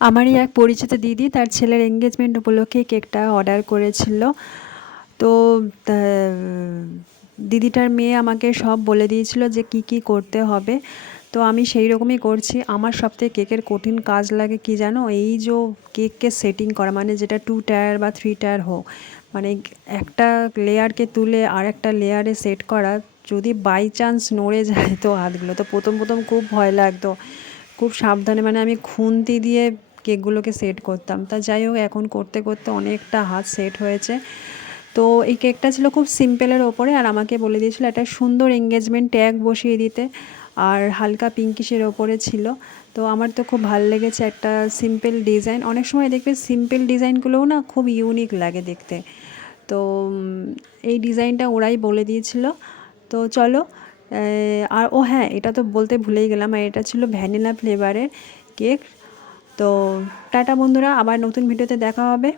আমারই এক পরিচিত দিদি তার ছেলের এঙ্গেজমেন্ট উপলক্ষে কেকটা অর্ডার করেছিল। তো দিদিটার মেয়ে আমাকে সব বলে দিয়েছিল যে কি কি করতে হবে। তো আমি সেই রকমই করছি। আমার সবথেকে কেকের কঠিন কাজ লাগে কি জানো, এই যে কেককে সেটিং করা, মানে যেটা 2 টায়ার বা 3 টায়ার হোক, মানে একটা লেয়ারকে তুলে আর একটা লেয়ারে সেট করা। যদি বাই চান্স নড়ে যায় তো হাতগুলো, তো প্রথম প্রথম খুব ভয় লাগতো। খুব সাবধানে মানে আমি খুন্তি দিয়ে কেকগুলোকে সেট করতাম। তা যাই হোক, এখন করতে করতে অনেকটা হাত সেট হয়েছে। তো এই কেকটা ছিল খুব সিম্পলের ওপরে, আর আমাকে বলে দিয়েছিল একটা সুন্দর এঙ্গেজমেন্ট ট্যাগ বসিয়ে দিতে, আর হালকা পিঙ্কিশের ওপরে ছিল। তো আমার তো খুব ভালো লেগেছে, একটা সিম্পল ডিজাইন। অনেক সময় দেখবে সিম্পল ডিজাইনগুলোও না খুব ইউনিক লাগে দেখতে। তো এই ডিজাইনটা ওরাই বলে দিয়েছিল। তো চলো, আর ও হ্যাঁ, এটা তো বলতে ভুলেই গেলাম, আর এটা ছিল ভ্যানিলা ফ্লেভারের কেক। তো টাটা বন্ধুরা, আবার নতুন ভিডিওতে দেখা হবে।